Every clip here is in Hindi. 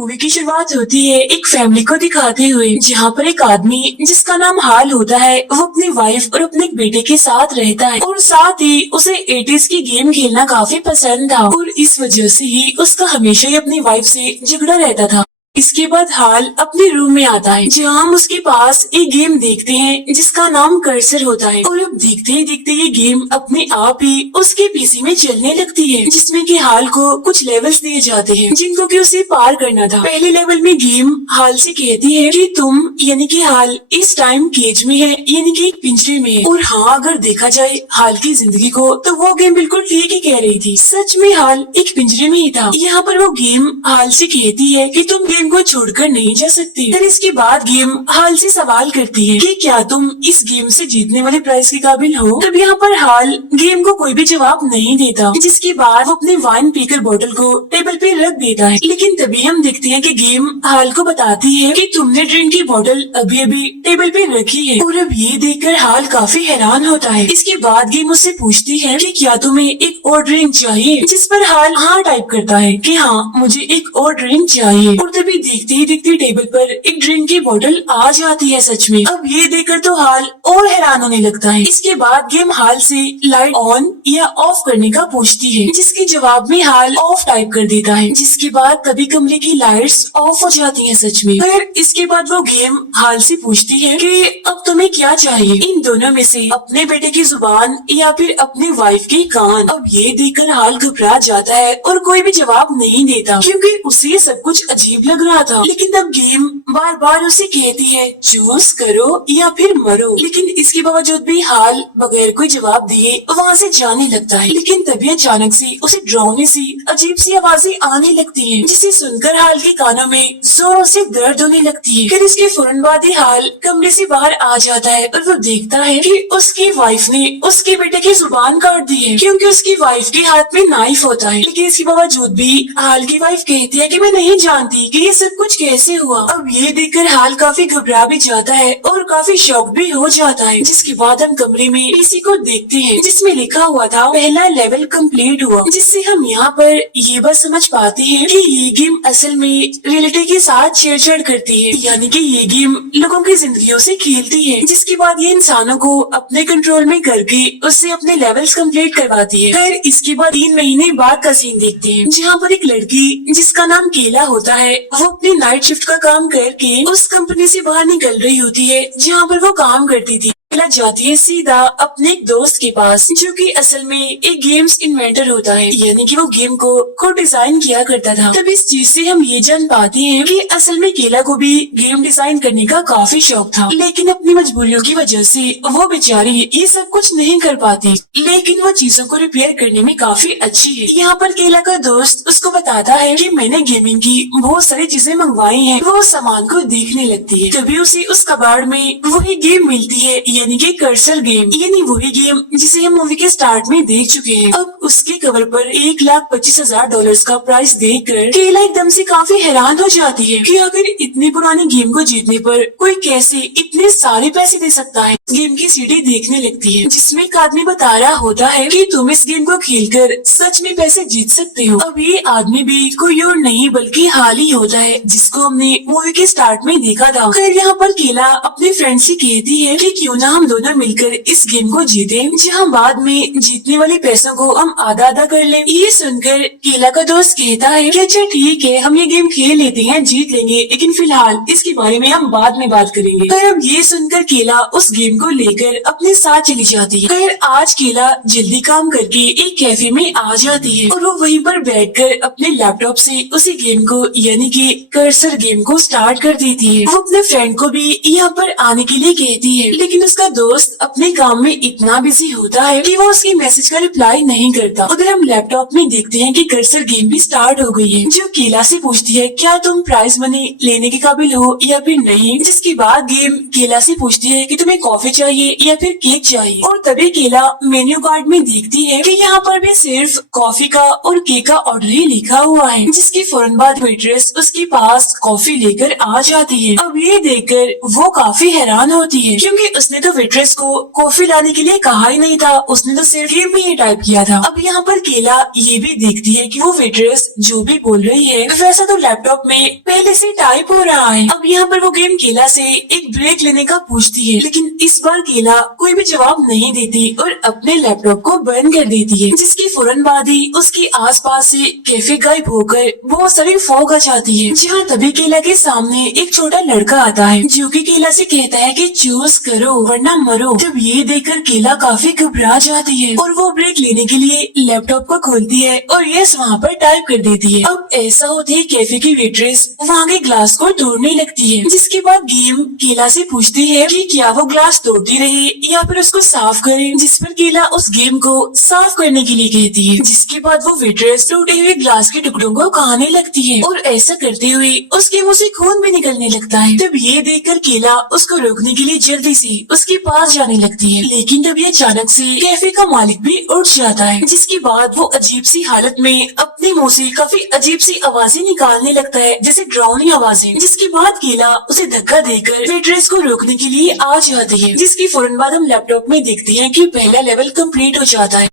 मूवी की शुरुआत होती है एक फैमिली को दिखाते हुए, जहाँ पर एक आदमी जिसका नाम हाल होता है वो अपनी वाइफ और अपने बेटे के साथ रहता है और साथ ही उसे 80s की गेम खेलना काफी पसंद था और इस वजह से ही उसका हमेशा ही अपनी वाइफ से झगड़ा रहता था। इसके बाद हाल अपने रूम में आता है, जहाँ हम उसके पास एक गेम देखते हैं जिसका नाम कर्सर होता है और अब देखते ही देखते ये गेम अपने आप ही उसके पीसी में चलने लगती है, जिसमें कि हाल को कुछ लेवल्स दिए जाते हैं जिनको कि उसे पार करना था। पहले लेवल में गेम हाल से कहती है कि तुम यानी कि हाल इस टाइम केज में है, यानी कि एक पिंजरे में है। और हाँ, अगर देखा जाए हाल की जिंदगी को तो वो गेम बिल्कुल ठीक ही कह रही थी, सच में हाल एक पिंजरे में ही था। यहाँ पर वो गेम हाल से कहती है कि तुम गेम को छोड़कर नहीं जा सकती। फिर इसके बाद गेम हाल से सवाल करती है कि क्या तुम इस गेम से जीतने वाले प्राइज के काबिल हो। तब यहाँ पर हाल गेम को कोई भी जवाब नहीं देता, जिसके बाद वो अपने वाइन पीकर बोतल को टेबल पे रख देता है। लेकिन तभी हम देखते हैं कि गेम हाल को बताती है कि तुमने ड्रिंक की बोतल अभी अभी टेबल पे रखी है। और अब ये देखकर हाल काफी हैरान होता है। इसके बाद गेम उससे पूछती है कि क्या तुम्हें एक और ड्रिंक चाहिए, जिस पर हाल हाँ टाइप करता है कि हाँ मुझे एक और ड्रिंक चाहिए। और तभी देखते ही देखते टेबल पर एक ड्रिंक की बोतल आ जाती है सच में। अब ये देखकर तो हाल और हैरान होने लगता है। इसके बाद गेम हाल से लाइट ऑन या ऑफ करने का पूछती है, जिसके जवाब में हाल ऑफ टाइप कर देता है। जिसके बाद तभी कमरे की लाइट्स ऑफ हो जाती हैं सच में। फिर इसके बाद वो गेम हाल से पूछती है कि अब तुम्हें क्या चाहिए, इन दोनों में से अपने बेटे की जुबान या फिर अपनी वाइफ के कान। अब ये देखकर हाल घबरा जाता है और कोई भी जवाब नहीं देता, क्योंकि उसे सब कुछ अजीब लग रहा था। लेकिन तब गेम बार बार उसे कहती है चूज करो या फिर मरो। लेकिन इसके बावजूद भी हाल बगैर कोई जवाब दिए वहाँ से जाने लगता है। लेकिन तभी अचानक से उसे डरावनी सी अजीब सी आवाजें आने लगती हैं, जिसे सुनकर हाल के कानों में जोरों से दर्द होने लगती है। फिर इसके फौरन बाद ही हाल कमरे से बाहर आ जाता है और वो देखता है कि उसकी वाइफ ने उसके बेटे की जुबान काट दी है, क्योंकि उसकी वाइफ के हाथ में नाइफ होता है। लेकिन इसके बावजूद भी हाल की वाइफ कहती है कि मैं नहीं जानती कि ये सब कुछ कैसे हुआ। अब ये देखकर हाल काफी घबरा भी जाता है और काफी शॉक भी हो जाता है। जिसके बाद हम कमरे में पीसी को देखते हैं, जिसमें लिखा हुआ था पहला लेवल कंप्लीट हुआ, जिससे हम यहाँ पर ये बात समझ पाते हैं कि ये गेम असल में रियलिटी के साथ छेड़छाड़ करती है, यानी कि ये गेम लोगों की जिंदगियों से खेलती है। जिसके बाद ये इंसानों को अपने कंट्रोल में करके उससे अपने लेवल्स कंप्लीट करवाती है। फिर इसके बाद 3 महीने बाद का सीन देखते हैं, जहाँ पर एक लड़की जिसका नाम केला होता है वो अपनी नाइट शिफ्ट का काम करके उस कंपनी से बाहर निकल रही होती है जहाँ पर वो काम करती थी। केला जाती है सीधा अपने एक दोस्त के पास, जो कि असल में एक गेम्स इन्वेंटर होता है, यानी कि वो गेम को खुद डिजाइन किया करता था। तब इस चीज से हम ये जान पाते हैं कि असल में केला को भी गेम डिजाइन करने का काफी शौक था, लेकिन अपनी मजबूरियों की वजह से वो बेचारी ये सब कुछ नहीं कर पाती। लेकिन वो चीजों को रिपेयर करने में काफी अच्छी है। यहाँ पर केला का दोस्त उसको बताता है कि मैंने गेमिंग की बहुत सारी चीजें मंगवाई हैं। वो सामान को देखने लगती है, तभी उसे उस कबाड़ में वही गेम मिलती है, यानी कि कर्सर गेम, यानी वही गेम जिसे हम मूवी के स्टार्ट में देख चुके हैं। अब उसके कवर पर $1,25,000 का प्राइस देखकर केला एकदम से काफी हैरान हो जाती है कि आखिर इतनी पुरानी गेम को जीतने पर कोई कैसे इतने सारे पैसे दे सकता है। गेम की सीडी देखने लगती है, जिसमें एक आदमी बता रहा होता है कि तुम इस गेम को खेलकर सच में पैसे जीत सकते हो। अब ये आदमी भी कोई और नहीं बल्कि हाल ही होता है, जिसको हमने मूवी के स्टार्ट में देखा था। खैर यहाँ पर केला अपने फ्रेंड से कहती है कि क्यों ना हम दोनों मिलकर इस गेम को जीते, जहाँ बाद में जीतने वाले पैसों को हम आधा आधा कर लें। ये सुनकर केला का दोस्त कहता है कि अच्छा ठीक है, हम ये गेम खेल लेते हैं, जीत लेंगे, लेकिन फिलहाल इसके बारे में हम बाद में बात करेंगे। फिर अब ये सुनकर केला उस गेम को लेकर अपने साथ चली जाती है। फिर आज केला जल्दी काम करके एक कैफे में आ जाती है और वो वहीं पर बैठकर अपने लैपटॉप से उसी गेम को यानी कि कर्सर गेम को स्टार्ट कर देती है। वो अपने फ्रेंड को भी यहाँ पर आने के लिए कहती है, लेकिन उसका दोस्त अपने काम में इतना बिजी होता है कि वो उसके मैसेज का रिप्लाई नहीं करता। उधर हम लैपटॉप में देखते हैं कि कर्सर गेम भी स्टार्ट हो गई है, जो केला से पूछती है क्या तुम प्राइज मनी लेने के काबिल हो या फिर नहीं। जिसके बाद गेम केला से पूछती है कि तुम्हें कॉफी चाहिए या फिर केक चाहिए। और तभी केला मेन्यू कार्ड में देखती है कि यहाँ पर भी सिर्फ कॉफी का और केक का ऑर्डर ही लिखा हुआ है। जिसके फौरन बाद वेट्रेस उसके पास कॉफी लेकर आ जाती है। अब ये देखकर वो काफी हैरान होती है, क्योंकि उसने तो वेट्रेस को कॉफी लाने के लिए कहा ही नहीं था, उसने तो सिर्फ गेम में ही टाइप किया था। अब यहाँ पर केला ये भी देखती है कि वो वेट्रेस जो भी बोल रही है वैसा तो लैपटॉप में पहले से टाइप हो रहा है। अब यहाँ पर वो गेम केला से एक ब्रेक लेने का पूछती है, लेकिन इस बार केला कोई भी जवाब नहीं देती और अपने लैपटॉप को बंद कर देती है, जिसकी फौरन बाद ही उसके आसपास से कैफे गायब होकर बहुत सारी फॉग आ जाती है। जहाँ तभी केला के सामने एक छोटा लड़का आता है जो कि केला से कहता है कि चूज करो वरना मरो। जब ये देखकर केला काफी घबरा जाती है और वो ब्रेक लेने के लिए लैपटॉप को खोलती है और यस वहाँ पर टाइप कर देती है। अब ऐसा होते ही कैफे की वेट्रेस वहाँ के ग्लास को तोड़ने लगती है, जिसके बाद गेम केला से पूछती है कि क्या वो ग्लास तोड़ती रहे या फिर उसको साफ करे, जिस पर केला उस गेम को साफ करने के लिए कहती है। जिसके बाद वो वेट्रेस टूटे हुए ग्लास के टुकड़ों को खाने लगती है और ऐसा करते हुए उसके मुंह से खून भी निकलने लगता है। तब ये देखकर केला उसको रोकने के लिए जल्दी से उसके पास जाने लगती है, लेकिन तब अचानक से कैफे का मालिक भी उठ जाता है, जिसके बाद वो अजीब सी हालत में अपने मुंह से काफी अजीब सी आवाजें निकालने लगता है, जैसे ड्राउनी आवाजें। जिसके बाद केला उसे धक्का देकर वेट्रेस को रोकने के लिए आ जाती है, जिसकी फौरन बाद हम लैपटॉप में देखते हैं कि पहला लेवल कंप्लीट हो जाता है।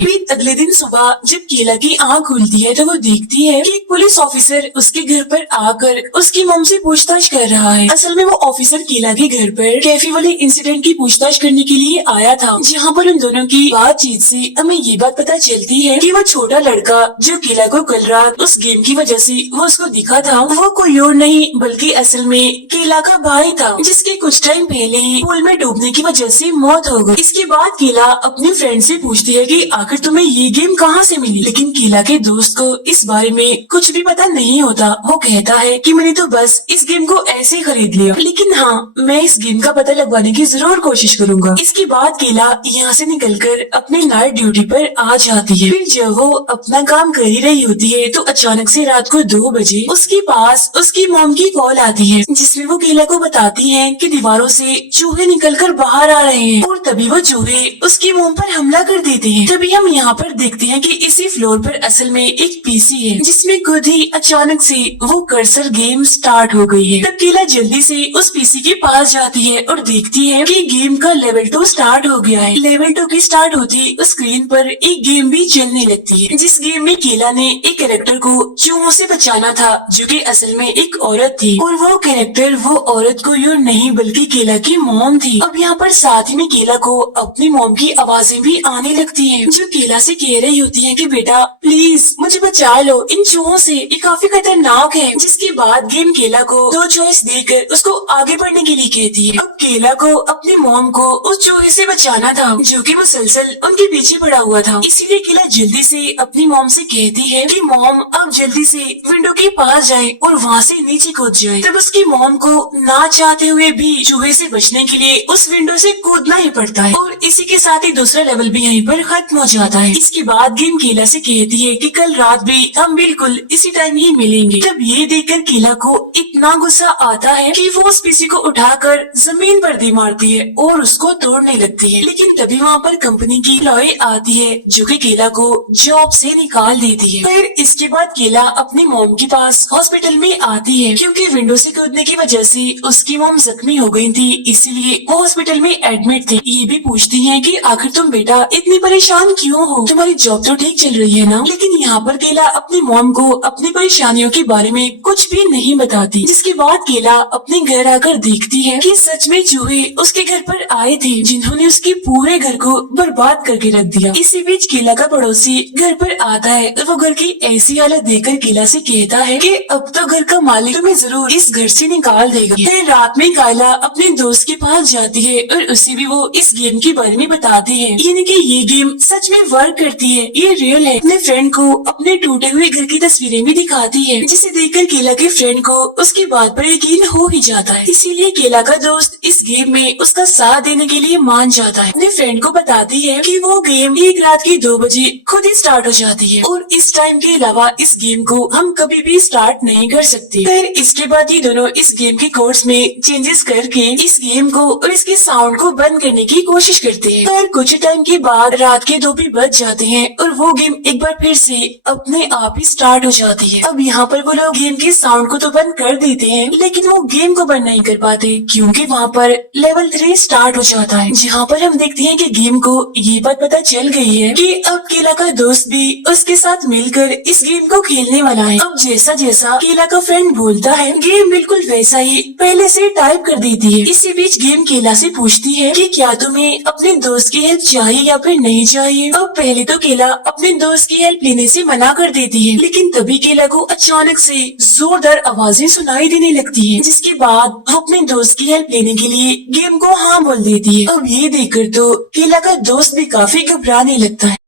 फिर अगले दिन सुबह जब केला की आँख खुलती है तो वो देखती है कि एक पुलिस ऑफिसर उसके घर पर आकर उसकी मम से पूछताछ कर रहा है। असल में वो ऑफिसर केला के घर पर कैफे वाले इंसिडेंट की पूछताछ करने के लिए आया था, जहाँ पर उन दोनों की बातचीत से हमें ये बात पता चलती है कि वो छोटा लड़का जो केला को कल रात उस गेम की वजह से वो उसको दिखा था, वो कोई और नहीं बल्कि असल में केला का भाई था, जिसके कुछ टाइम पहले ही पूल में डूबने की वजह से मौत हो गई। इसके बाद केला अपने फ्रेंड से पूछती है कि आखिर तुम्हें ये गेम कहाँ से मिली, लेकिन केला के दोस्त को इस बारे में कुछ भी पता नहीं होता। वो कहता है कि मैंने तो बस इस गेम को ऐसे ही खरीद लिया, लेकिन हाँ मैं इस गेम का पता लगवाने की जरूर कोशिश करूंगा। इसके बाद केला यहाँ से निकलकर अपने नाइट ड्यूटी पर आ जाती है। फिर जब वो अपना काम कर ही रही होती है तो अचानक से रात को 2 बजे उसके पास उसकी मॉम की कॉल आती है, जिसमें वो केला को बताती है कि दीवारों से चूहे निकलकर बाहर आ रहे हैं और तभी वो चूहे उसकी मॉम पर हमला कर देते हैं। तभी हम यहाँ पर देखते हैं कि इसी फ्लोर पर असल में एक पीसी है, जिसमें खुद ही अचानक से वो कर्सर गेम स्टार्ट हो गई है। तब केला जल्दी से उस पीसी के पास जाती है और देखती है कि गेम का लेवल 2 स्टार्ट हो गया है। लेवल 2 की स्टार्ट होती उस स्क्रीन पर एक गेम भी चलने लगती है, जिस गेम में केला ने एक कैरेक्टर को चूहों से बचाना था, जो कि असल में एक औरत थी और वो कैरेक्टर वो औरत कोई और नहीं बल्कि केला की मॉम थी। अब यहाँ पर साथ ही में केला को अपनी मॉम की आवाजें भी आने लगती है, जो केला से कह रही होती है कि बेटा प्लीज मुझे बचा लो इन चूहों से, ये काफी खतरनाक है। जिसके बाद गेम केला को 2 चॉइस देकर उसको आगे बढ़ने के लिए कहती है। अब केला को अपनी मॉम को उस चूहे से बचाना था, जो कि मुसलसल उनके पीछे पड़ा हुआ था। इसीलिए केला जल्दी से अपनी मॉम से कहती है कि मॉम आप जल्दी से विंडो के पास जाए और वहाँ से नीचे कूद जाए। तब उसकी मॉम को ना चाहते हुए भी चूहे से बचने के लिए उस विंडो से कूदना ही पड़ता है और इसी के साथ ही दूसरा लेवल भी यहीं पर खत्म हो जाता है। इसके बाद गेम केला से कहती है कि कल रात भी हम बिल्कुल इसी टाइम ही मिलेंगे। तब ये देखकर केला को इतना गुस्सा आता है कि वो उस पीसी को उठाकर जमीन पर दे मारती है और उसको तोड़ने लगती है। लेकिन तभी वहाँ पर कंपनी की एम्प्लॉय आती है, जो कि केला को जॉब से निकाल देती है। फिर इसके बाद केला अपनी मॉम के पास हॉस्पिटल में आती है, क्योंकि विंडो से कूदने की वजह से उसकी मॉम जख्मी हो गई थी, इसीलिए वो हॉस्पिटल में एडमिट थे। ये भी पूछती है कि आखिर तुम बेटा इतनी परेशान क्यों हो, तुम्हारी जॉब तो ठीक चल रही है ना। लेकिन यहाँ पर केला अपनी मॉम को अपनी परेशानियों के बारे में कुछ भी नहीं बताती। जिसके बाद केला अपने घर आकर देखती है कि सच में चूहे उसके घर पर आए थे, जिन्होंने उसके पूरे घर को बर्बाद करके रख दिया। इसी बीच केला का पड़ोसी घर पर आता है और वो घर की ऐसी हालत देखकर केला से कहता है कि अब तो घर का मालिक तुम्हें जरूर इस घर से निकाल देगा। फिर रात में कायला अपने दोस्त के पास जाती है और उसे भी वो इस गेम के बारे में बताती है, यानी कि ये गेम सच में वर्क करती है, ये रियल है। अपने फ्रेंड को अपने टूटे हुए घर की तस्वीरें भी दिखाती है, जिसे देखकर केला के फ्रेंड को उसकी बात पर यकीन हो ही जाता है। इसीलिए केला का दोस्त इस गेम में उसका साथ देने के लिए मान जाता है। अपने फ्रेंड को बताती है कि वो गेम एक रात के 2 बजे खुद ही स्टार्ट हो जाती है और इस टाइम के अलावा इस गेम को हम कभी भी स्टार्ट नहीं कर सकते। फिर इसके बाद ये दोनों इस गेम के कोर्स में चेंजेस करके इस गेम को और इसके साउंड को बंद करने की कोशिश करते हैं। फिर कुछ टाइम के बाद रात के 2 भी बच जाते हैं और वो गेम एक बार फिर से अपने आप ही स्टार्ट हो जाती है। अब यहाँ पर वो लोग गेम के साउंड को तो बंद कर देते हैं, लेकिन वो गेम को बंद नहीं कर पाते क्योंकि वहाँ पर लेवल 3 स्टार्ट हो जाता है, जहाँ पर हम देखते हैं कि गेम को ये बात पता चल गई है कि अब केला का दोस्त भी उसके साथ मिलकर इस गेम को खेलने वाला है। अब जैसा जैसा केला का फ्रेंड बोलता है, गेम बिल्कुल वैसा ही पहले से टाइप कर देती है। इसी बीच गेम केला से पूछती है कि क्या तुम्हें अपने दोस्त की हेल्प चाहिए या फिर नहीं चाहिए। अब पहले तो केला अपने दोस्त की हेल्प लेने से मना कर देती है, लेकिन तभी केला को अचानक से जोरदार आवाजें सुनाई देने लगती है, जिसके बाद वो अपने दोस्त की हेल्प लेने के लिए गेम को हाँ बोल देती है। अब ये देखकर तो केला का दोस्त भी काफी घबराने लगता है।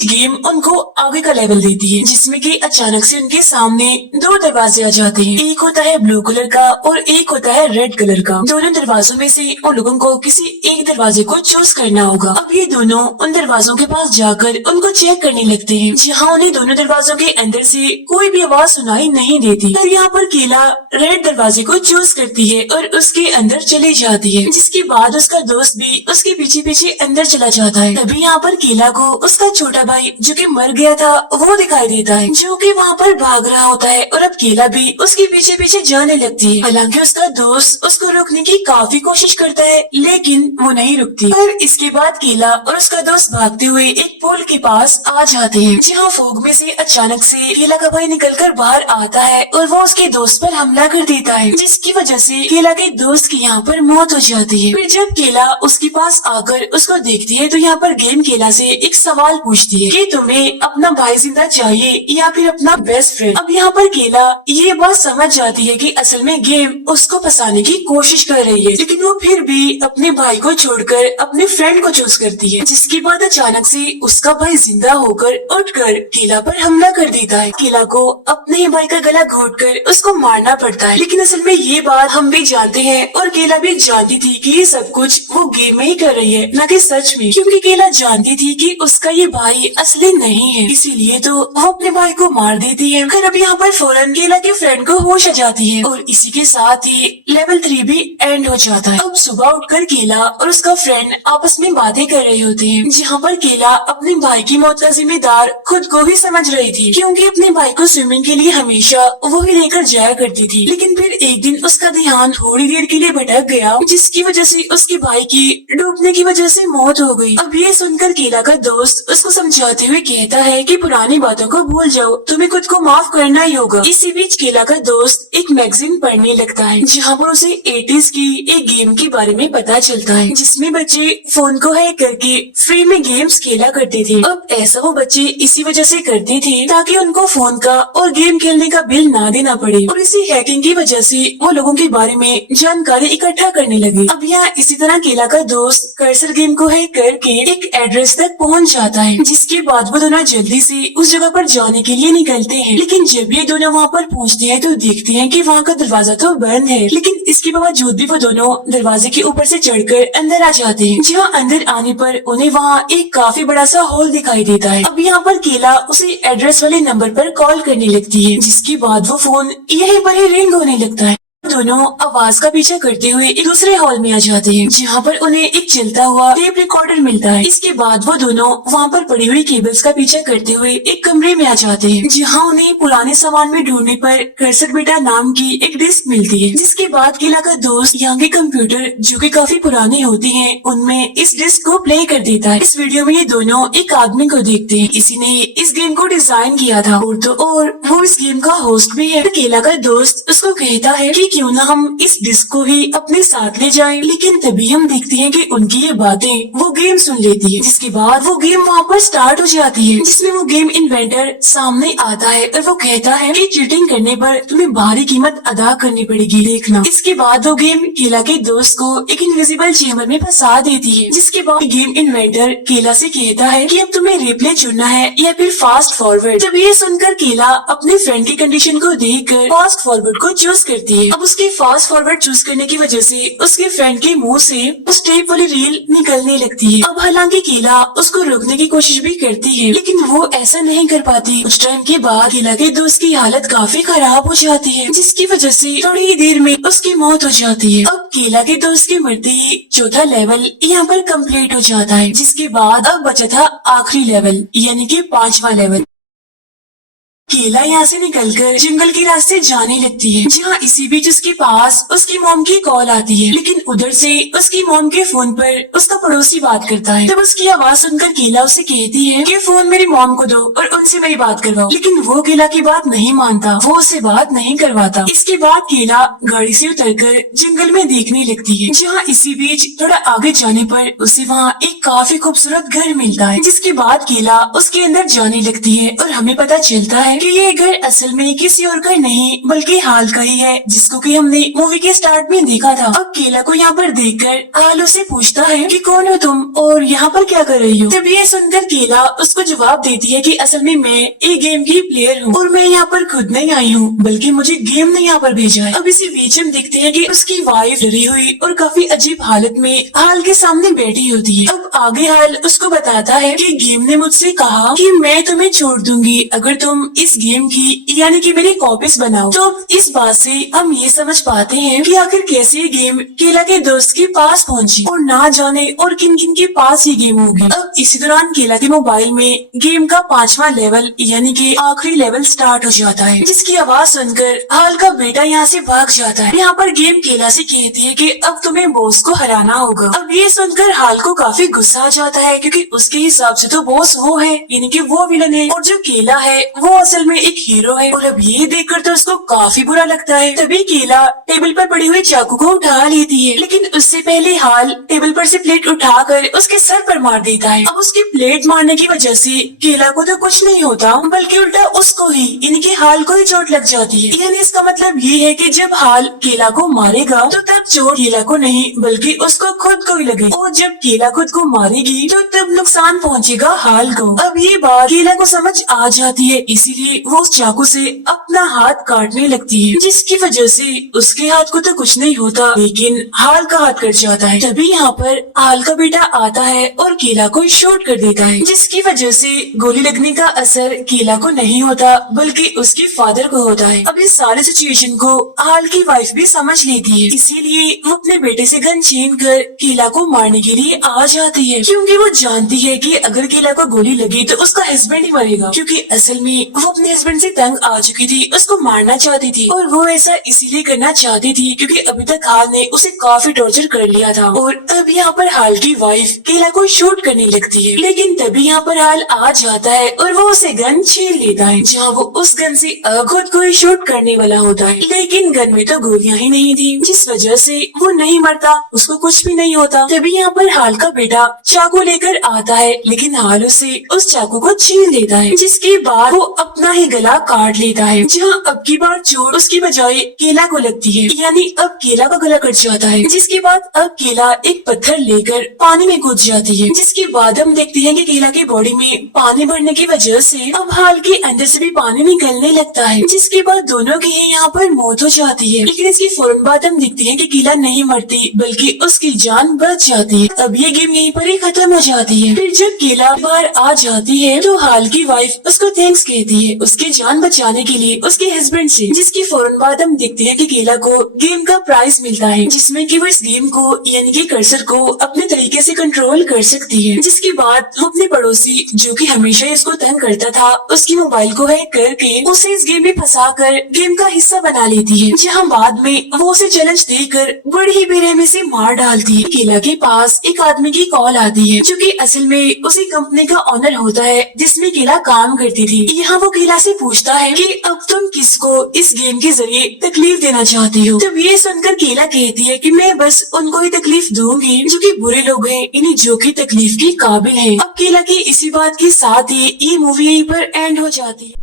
गेम उनको आगे का लेवल देती है, जिसमें कि अचानक से उनके सामने दो दरवाजे आ जाते हैं। एक होता है ब्लू कलर का और एक होता है रेड कलर का। दोनों दरवाजों में से उन लोगों को किसी एक दरवाजे को चूज करना होगा। अब ये दोनों उन दरवाजों के पास जाकर उनको चेक करने लगते हैं, जहाँ उन्हें दोनों दरवाजों के अंदर से कोई भी आवाज सुनाई नहीं देती। और यहाँ पर केला रेड दरवाजे को चूज करती है और उसके अंदर चली जाती है, जिसके बाद उसका दोस्त भी उसके पीछे पीछे अंदर चला जाता है। तभी यहाँ पर केला को उसका छोटा भाई जो कि मर गया था वो दिखाई देता है, जो कि वहाँ पर भाग रहा होता है और अब केला भी उसके पीछे पीछे जाने लगती है। हालांकि उसका दोस्त उसको रोकने की काफी कोशिश करता है, लेकिन वो नहीं रुकती। और इसके बाद केला और उसका दोस्त भागते हुए एक पुल के पास आ जाते हैं, जहाँ फोग में से अचानक से केला का भाई निकलकर बाहर आता है और वो उसके दोस्त पर हमला कर देता है, जिसकी वजह से केला के दोस्त की यहाँ पर मौत हो जाती है। फिर जब केला उसके पास आकर उसको देखती है तो यहाँ पर गेम केला से एक सवाल पूछती है कि तुम्हें अपना भाई जिंदा चाहिए या फिर अपना बेस्ट फ्रेंड। अब यहाँ पर केला ये बात समझ जाती है कि असल में गेम उसको फंसाने की कोशिश कर रही है, लेकिन वो फिर भी अपने भाई को छोड़कर अपने फ्रेंड को चूज करती है। जिसके बाद अचानक से उसका भाई जिंदा होकर उठकर केला पर हमला कर देता है। केला को अपने ही भाई का गला घोटकर उसको मारना पड़ता है, लेकिन असल में ये बात हम भी जानते हैं और केला भी जानती थी कि ये सब कुछ वो गेम में ही कर रही है, न कि सच में, क्योंकि केला जानती थी कि उसका ये भाई असली नहीं है, इसीलिए तो वो अपने भाई को मार देती है। फिर अब यहाँ पर फौरन केला के फ्रेंड को होश आ जाती है और इसी के साथ ही लेवल 3 भी एंड हो जाता है। अब सुबह उठकर केला और उसका फ्रेंड आपस में बातें कर रहे होते हैं, जहाँ पर केला अपने भाई की मौत का जिम्मेदार खुद को ही समझ रही थी, क्योंकि अपने भाई को स्विमिंग के लिए हमेशा वो ही लेकर जाया करती थी। लेकिन फिर एक दिन उसका ध्यान थोड़ी देर के लिए भटक गया, जिसकी वजह से उसके भाई की डूबने की वजह से मौत हो गई। अब ये सुनकर केला का दोस्त उसको समझाते हुए कहता है कि पुरानी बातों को भूल जाओ, तुम्हें खुद को माफ करना ही होगा। इसी बीच केला का दोस्त एक मैगजीन पढ़ने लगता है, जहाँ पर उसे 80s की एक गेम के बारे में पता चलता है, जिसमें बच्चे फोन को हैक करके फ्री में गेम्स खेला करते थे। अब ऐसा वो बच्चे इसी वजह से करते थे ताकि उनको फोन का और गेम खेलने का बिल ना देना पड़े, और इसी हैकिंग की वजह से वो लोगों के बारे में जानकारी इकट्ठा करने लगे। अब यहाँ इसी तरह केला का दोस्त कर्सर गेम को हैक करके एक एड्रेस तक पहुँच जाता है, जिसके बाद वो दोनों जल्दी से उस जगह पर जाने के लिए निकलते हैं। लेकिन जब ये दोनों वहाँ पर पहुँचते हैं तो देखते हैं कि वहाँ का दरवाजा तो बंद है, लेकिन इसके बावजूद भी वो दोनों दरवाजे के ऊपर से चढ़कर अंदर आ जाते हैं, जहाँ अंदर आने पर उन्हें वहाँ एक काफी बड़ा सा हॉल दिखाई देता है। अब यहाँ पर केला उसे एड्रेस वाले नंबर पर कॉल करने लगती है, जिसके बाद वो फोन यहीं पर ही रिंग होने लगता है। दोनों आवाज का पीछा करते हुए एक दूसरे हॉल में आ जाते हैं, जहाँ पर उन्हें एक चलता हुआ टेप रिकॉर्डर मिलता है। इसके बाद वो दोनों वहाँ पर पड़ी हुई केबल्स का पीछा करते हुए एक कमरे में आ जाते हैं, जहाँ उन्हें पुराने सामान में ढूंढने पर कर्सर बेटा नाम की एक डिस्क मिलती है। जिसके बाद केला का दोस्त यहाँ के कंप्यूटर जो कि काफी पुराने होते हैं उनमें इस डिस्क को प्ले कर देता है। इस वीडियो में ये दोनों एक आदमी को देखते हैं, इसी ने इस गेम को डिजाइन किया था और तो और वो इस गेम का होस्ट भी है। केला का दोस्त उसको कहता है कि क्यों ना हम इस डिस्क को ही अपने साथ ले जाएं, लेकिन तभी हम देखते हैं कि उनकी ये बातें वो गेम सुन लेती है। जिसके बाद वो गेम वहाँ पर स्टार्ट हो जाती है, जिसमें वो गेम इन्वेंटर सामने आता है और वो कहता है कि चीटिंग करने पर तुम्हें भारी कीमत अदा करनी पड़ेगी, देखना। इसके बाद वो गेम केला के दोस्त को एक इनविजिबल चेम्बर में फंसा देती है। जिसके बाद गेम इन्वेंटर केला से कहता है कि अब तुम्हें रिप्ले चुनना है या फिर फास्ट फॉरवर्ड। जब ये सुनकर केला अपने फ्रेंड की कंडीशन को देखकर फास्ट फॉरवर्ड को चूज करती है। अब उसके फास्ट फॉरवर्ड चूज करने की वजह से उसके फ्रेंड के मुंह से उस टेप वाली रील निकलने लगती है। अब हालांकि केला उसको रोकने की कोशिश भी करती है, लेकिन वो ऐसा नहीं कर पाती। कुछ टाइम के बाद केला के दोस्त की हालत काफी खराब हो जाती है, जिसकी वजह से थोड़ी ही देर में उसकी मौत हो जाती है। अब केला के दोस्त के मरते ही चौथा लेवल यहाँ पर कंप्लीट हो जाता है, जिसके बाद अब बचा था आखिरी लेवल यानी कि 5वां लेवल। केला यहाँ से निकलकर जंगल के रास्ते जाने लगती है, जहाँ इसी बीच उसके पास उसकी मॉम की कॉल आती है। लेकिन उधर से उसकी मॉम के फोन पर उसका पड़ोसी बात करता है। तब उसकी आवाज सुनकर केला उसे कहती है कि फोन मेरी मॉम को दो और उनसे मेरी बात करवाओ। लेकिन वो केला की बात नहीं मानता, वो उससे बात नहीं करवाता। इसके बाद केला गाड़ी से उतरकर जंगल में देखने लगती है, जहाँ इसी बीच थोड़ा आगे जाने पर उसे वहाँ एक काफी खूबसूरत घर मिलता है। जिसके बाद केला उसके अंदर जाने लगती है और हमें पता चलता है कि ये घर असल में किसी और का नहीं बल्कि हाल का ही है, जिसको कि हमने मूवी के स्टार्ट में देखा था। अब केला को यहाँ पर देखकर हाल उससे पूछता है कि कौन हो तुम और यहाँ पर क्या कर रही हो। तब ये सुनकर केला उसको जवाब देती है कि असल में मैं एक गेम की प्लेयर हूँ और मैं यहाँ पर खुद नहीं आई हूँ बल्कि मुझे गेम ने यहाँ पर भेजा है। अब इसी बीच हम देखते हैं कि उसकी वाइफ डरी हुई और काफी अजीब हालत में हाल के सामने बैठी होती है। अब आगे हाल उसको बताता है कि गेम ने मुझसे कहा कि मैं तुम्हें छोड़ दूंगी अगर तुम इस गेम की यानी कि मेरी कॉपीज बनाओ। तो इस बात से हम ये समझ पाते हैं कि आखिर कैसे ये गेम केला के दोस्त के पास पहुंची और ना जाने और किन किन के पास ये गेम होगी। अब इसी दौरान केला के मोबाइल में गेम का 5वां लेवल यानी कि आखिरी लेवल स्टार्ट हो जाता है, जिसकी आवाज सुनकर हाल का बेटा यहाँ से भाग जाता है। यहाँ पर गेम केला से कहती है कि अब तुम्हें बॉस को हराना होगा। अब ये सुनकर हाल को काफी गुस्सा आ जाता है, क्योंकि उसके हिसाब से तो बॉस वो है यानी कि वो विलन है और जो केला है वो असल में एक हीरो है। और अब ये देखकर तो उसको काफी बुरा लगता है। तभी केला टेबल पर पड़ी हुई चाकू को उठा लेती है, लेकिन उससे पहले हाल टेबल पर से प्लेट उठाकर उसके सर पर मार देता है। अब उसकी प्लेट मारने की वजह से केला को तो कुछ नहीं होता बल्कि उल्टा उसको ही यानी कि हाल को ही चोट लग जाती है। यानी इसका मतलब ये है कि जब हाल केला को मारेगा तो तब चोट केला को नहीं बल्कि उसको खुद को ही लगे, और जब केला खुद को मारेगी तो तब नुकसान पहुँचेगा हाल को। अब ये बात केला को समझ आ जाती है, इसीलिए वो उस चाकू से अपना हाथ काटने लगती है, जिसकी वजह से उसके हाथ को तो कुछ नहीं होता लेकिन हाल का हाथ कट जाता है। तभी यहाँ पर हाल का बेटा आता है और केला को शूट कर देता है, जिसकी वजह से गोली लगने का असर केला को नहीं होता बल्कि उसके फादर को होता है। अब इस सारे सिचुएशन को हाल की वाइफ भी समझ लेती है, इसीलिए वो अपने बेटे से गन छीन कर केला को मारने के लिए आ जाती है, क्योंकि वो जानती है कि अगर केला को गोली लगी तो उसका हस्बैंड ही मरेगा, क्योंकि असल में वो अपने हस्बैंड से तंग आ चुकी थी, उसको मारना चाहती थी। और वो ऐसा इसीलिए करना चाहती थी क्योंकि अभी तक हाल ने उसे काफी टॉर्चर कर लिया था। और अब यहाँ पर हाल की वाइफ केला को शूट करने लगती है, लेकिन तभी यहाँ पर हाल आ जाता है और वो उसे गन छीन लेता है, जहाँ वो उस गन से खुद को ही शूट करने वाला होता है। लेकिन गन में तो गोलियां ही नहीं थी, जिस वजह से वो नहीं मरता, उसको कुछ भी नहीं होता। तभी यहाँ पर हाल का बेटा चाकू लेकर आता है, लेकिन हाल उसे उस चाकू को छीन लेता है, जिसके बाद वो अपना ही गला काट लेता है, जहाँ अब की बार चोट उसकी बजाय केला को लगती है, यानी अब केला का गला कट जाता है। जिसके बाद अब केला एक पत्थर लेकर पानी में कूद जाती है, जिसके बाद हम देखते हैं कि केला की बॉडी में पानी भरने की वजह से अब हाल के अंदर से भी पानी निकलने लगता है, जिसके बाद दोनों की ही यहाँ पर मौत हो जाती है। लेकिन इसके फौरन बाद हम देखते हैं कि केला नहीं मरती बल्कि उसकी जान बच जाती है। अब ये गेम यहीं पर ही खत्म हो जाती है। फिर जब केला बाहर आ जाती है तो हाल की वाइफ उसको थैंक्स कहती है उसकी जान बचाने के लिए उसके हस्बैंड से, जिसकी फौरन बाद हम देखते हैं कि केला को गेम का प्राइज मिलता है, जिसमें कि वो इस गेम को यानी कि कर्सर को अपने तरीके से कंट्रोल कर सकती है। जिसके बाद वो अपने पड़ोसी जो कि हमेशा इसको तंग करता था उसकी मोबाइल को हैक करके उसे इस गेम में फंसा कर गेम का हिस्सा बना लेती है, जहाँ बाद में वो उसे चैलेंज देकर बड़ी ही बेरहमी से मार डालती है। केला के पास एक आदमी की कॉल आती है जो कि असल में उसी कंपनी का ऑनर होता है जिसमें केला काम करती थी। यहाँ वो केला से पूछता है कि अब तुम किसको इस गेम के जरिए तकलीफ देना चाहती हो। तब ये सुनकर केला कहती है कि मैं बस उनको ही तकलीफ दूंगी जो कि बुरे लोग हैं, इन्हें जो कि तकलीफ के काबिल हैं। अब केला की इसी बात के साथ ही ये मूवी यहीं पर एंड हो जाती है।